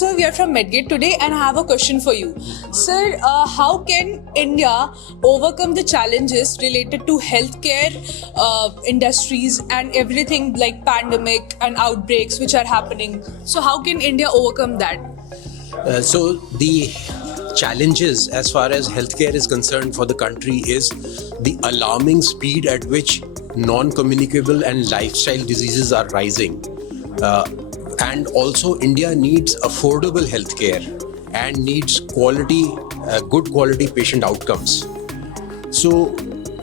sir, we are from Medgate today and I have a question for you. Sir, how can India overcome the challenges related to healthcare industries and everything like pandemic and outbreaks which are happening? So how can India overcome that? So the challenges as far as healthcare is concerned for the country is the alarming speed at which non-communicable and lifestyle diseases are rising. And also India needs affordable healthcare and needs good quality patient outcomes. So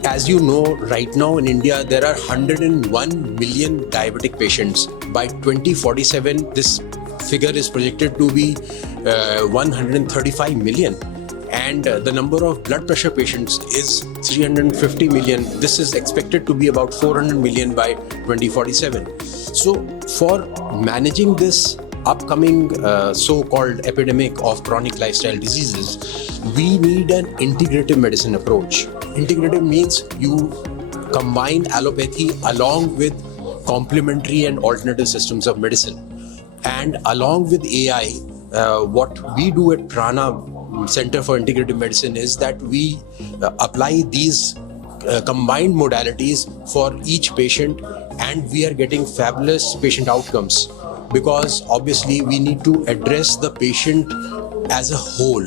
as you know, right now in India, there are 101 million diabetic patients. By 2047, this figure is projected to be 135 million. And the number of blood pressure patients is 350 million. This is expected to be about 400 million by 2047. So for managing this upcoming so-called epidemic of chronic lifestyle diseases, we need an integrative medicine approach. Integrative means you combine allopathy along with complementary and alternative systems of medicine. And along with AI, what we do at Prana Center for Integrative Medicine is that we apply these combined modalities for each patient, and we are getting fabulous patient outcomes because obviously we need to address the patient as a whole.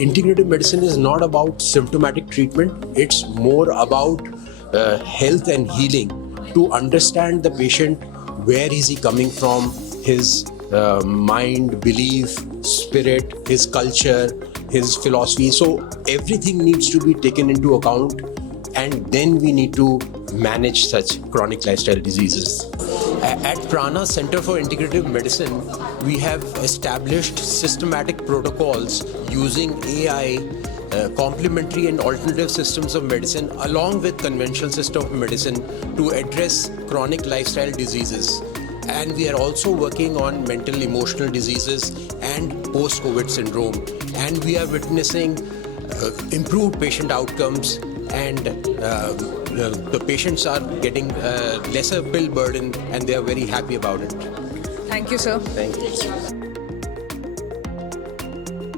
Integrative medicine is not about symptomatic treatment, it's more about health and healing, to understand the patient, where is he coming from, his mind, belief, spirit, his culture, his philosophy. So everything needs to be taken into account, and then we need to manage such chronic lifestyle diseases. At Prana Center for Integrative Medicine, we have established systematic protocols using AI, complementary and alternative systems of medicine along with conventional system of medicine to address chronic lifestyle diseases. And we are also working on mental emotional diseases and post-COVID syndrome. And we are witnessing improved patient outcomes, and the patients are getting lesser pill burden, and they are very happy about it. Thank you, sir. Thank you.